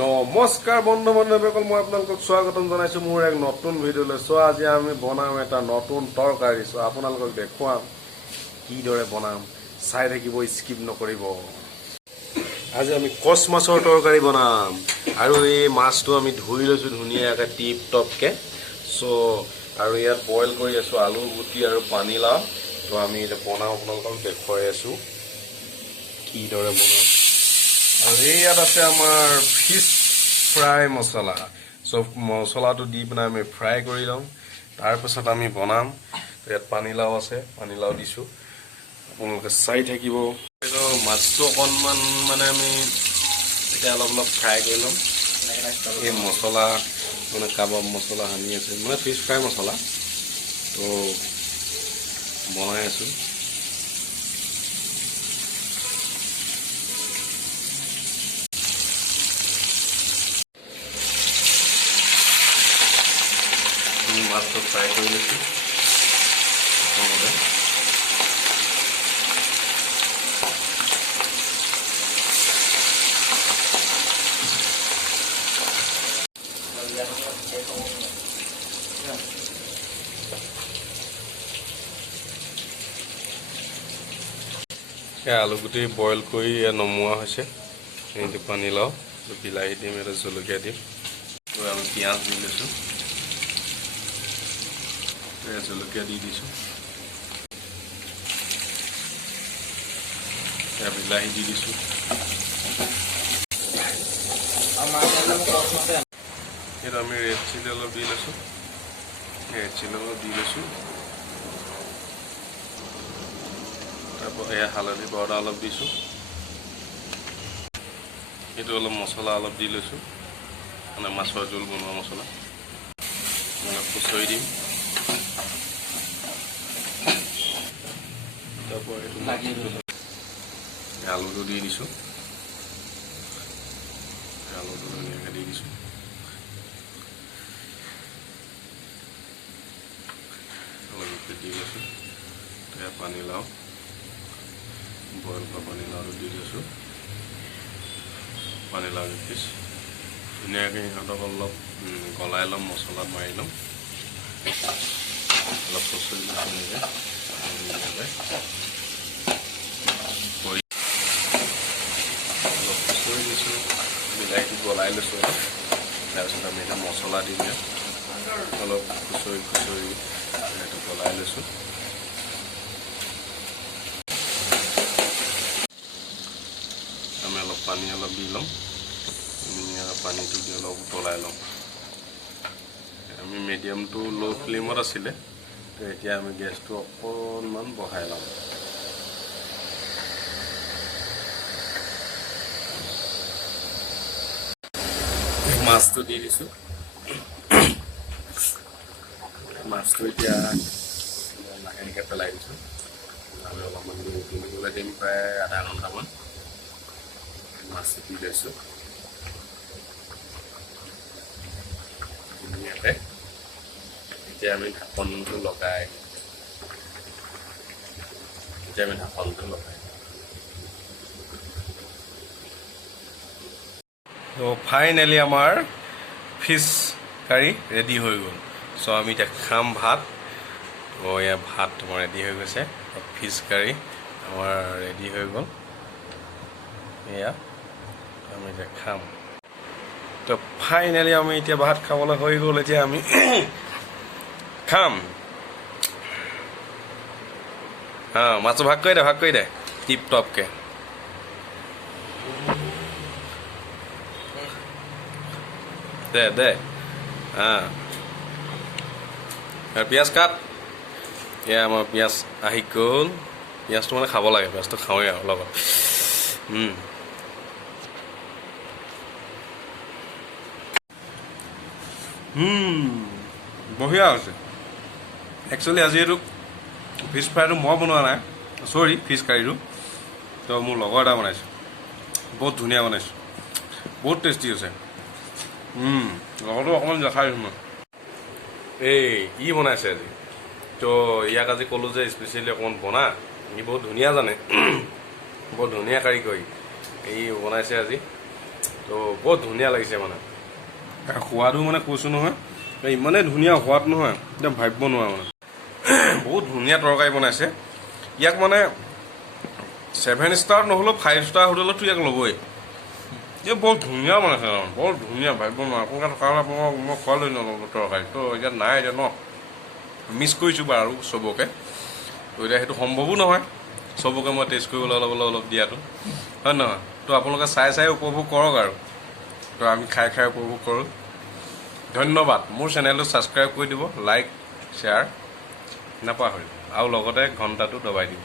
নমস্কাৰ বন্ধু বান্ধৱীসকল, মই আপোনালোকক স্বাগতম জনাইছোঁ মোৰ এক নতুন ভিডিঅ'লৈ। চ' আজি আমি বনাম এটা নতুন তৰকাৰী। চ' আপোনালোকক দেখুৱাম কিদৰে বনাম, চাই থাকিব, স্কিপ নকৰিব। আজি আমি কচ মাছৰ তৰকাৰী বনাম আৰু এই মাছটো আমি ধুই লৈছোঁ ধুনীয়াকৈ টিপ টপকৈ। চ' আৰু ইয়াত বইল কৰি আছোঁ আলু গুটি আৰু পানীলাও। ত' আমি এতিয়া বনাওঁ, আপোনালোকক দেখুৱাই আছোঁ কিদৰে বনাওঁ। আৰু ইয়াত আছে আমাৰ ফিছ ফ্ৰাই মছলা। চব মছলাটো দি পেলাই আমি ফ্ৰাই কৰি ল'ম, তাৰপিছত আমি বনাম। ইয়াত পানীলাও আছে, পানীলাও দিছোঁ, আপোনালোকে চাই থাকিব। মাছটো অকণমান মানে আমি এতিয়া অলপ ফ্ৰাই কৰি ল'ম। এই মছলা মানে কাবাব মছলা সানি আছে, মানে ফিছ ফ্ৰাই মছলা। তো বনাই আছোঁ। মাছটো ফ্ৰাই কৰি লৈছোঁ প্ৰথমতে। আলু গুটি বইল কৰি নমোৱা হৈছে। এইটো পানীলাও, বিলাহী দিম, এটা জলকীয়া দিম, আমি পিঁয়াজ দি লৈছোঁ, জলকীয়া দি দিছোঁ, বিলাহী দি দিছোঁ। এইটো আমি ৰেড চিলি অলপ দি লৈছোঁ, ৰেড চিলি অলপ দি লৈছোঁ। তাৰপৰা এয়া হালধি পাউডাৰ অলপ দিছোঁ। এইটো অলপ মছলা অলপ দি লৈছোঁ, মানে মাছৰ জোল বনোৱা মছলা। অলপ খুচৰি দিম। তাৰপৰা এইটো আলুটো দি দিছোঁ, আলুটো ধুনীয়াকৈ দি দিছোঁ। আলুটো দি লৈছোঁ, এতিয়া পানীলাও বইল কৰা পানীলাওটো দি দিছোঁ। পানীলাও পিছ ধুনীয়াকৈ সিহঁতক অলপ গলাই ল'ম, মছলাত মাৰি ল'ম, অলপ খুচৰি ধুনীয়াকৈ অলপ খুচৰি দিছোঁ, বিলাহীটো গলাই লৈছোঁ। তাৰপিছত আমি এটা মছলা দি দিওঁ, অলপ খুচৰি সেইটো গলাই লৈছোঁ। আমি অলপ পানী অলপ দি ল'ম, পানীটো দি অলপ উতলাই ল'ম। আমি মিডিয়াম টু ল' ফ্লেমত আছিলে, তো এতিয়া আমি গেছটো অকণমান বঢ়াই ল'ম। মাছটো দি দিছোঁ, মাছটো এতিয়া লাহেকৈ পেলাই দিছোঁ। আমি অলপমান উতলিবলৈ দিম, প্ৰায় আধা ঘণ্টামান। মাছটো দি লৈছোঁ ধুনীয়াকৈ। এতিয়া আমি ঢাকনটো লগাই তো ফাইনেলি আমাৰ ফিছ কাৰী ৰেডি হৈ গ'ল। চ' আমি এতিয়া খাম ভাত। তো এয়া ভাত তোমাৰ ৰেডি হৈ গৈছে, ফিছ কাৰী আমাৰ ৰেডি হৈ গ'ল। এয়া আমি এতিয়া খাম। তো ফাইনেলি আমি এতিয়া ভাত খাবলৈ হৈ গ'ল। এতিয়া আমি খাম। মাছটো ভাগ কৰি দে টিপ টপকৈ। দে আৰু পিঁয়াজ কাট। এয়া আমাৰ পিঁয়াজ আহি গ'ল। পিঁয়াজটো মানে খাব লাগে, পিঁয়াজটো খাওঁৱেই আৰু লগত। বঢ়িয়া হৈছে। একচুৱেলি আজি এইটো ফিছ ফ্ৰাইটো মই বনোৱা নাই, ফিছ কাৰীটো তো মোৰ লগৰ এটা বনাইছোঁ। বহুত ধুনীয়া বনাইছোঁ, বহুত টেষ্টি হৈছে। লগৰটো অকণমান দেখাইছোঁ মই। ই বনাইছে আজি। তো ইয়াক আজি ক'লোঁ যে স্পেচিয়েলি অকণমান বনা। ই বহুত ধুনীয়া জানে, বহুত বৰ ধুনীয়া কাৰিকৰী এই বনাইছে আজি তো বহুত ধুনীয়া লাগিছে মানে সোৱাদো মানে কৈছোঁ নহয় ইমানেই ধুনীয়া সোৱাদ নহয় একদম ভাবিব নোৱাৰা মানে বহুত ধুনীয়া তৰকাৰী বনাইছে ইয়াক মানে 7 ষ্টাৰ নহ'লেও 5 ষ্টাৰ হোটেলতো ইয়াক ল'বই এই বৰ ধুনীয়া বনাইছে বৰ ধুনীয়া ভাবিব নোৱাৰা আপোনালোকে থকা হ'লে আপোনালোকক মই খোৱালৈ নল'লোঁ তৰকাৰী তো এতিয়া নাই এতিয়া ন মিছ কৰিছোঁ বাৰু চবকে তো এতিয়া সেইটো সম্ভৱো নহয় চবকে মই টেষ্ট কৰিবলৈ অলপ দিয়াটো হয় নহয় তো আপোনালোকে চাই উপভোগ কৰক আৰু তো আমি খাই উপভোগ কৰোঁ ধন্যবাদ মোৰ চেনেলটো ছাবস্ক্ৰাইব কৰি দিব লাইক শ্বেয়াৰ নাপাহৰিব আৰু লগতে ঘণ্টাটো দবাই দিব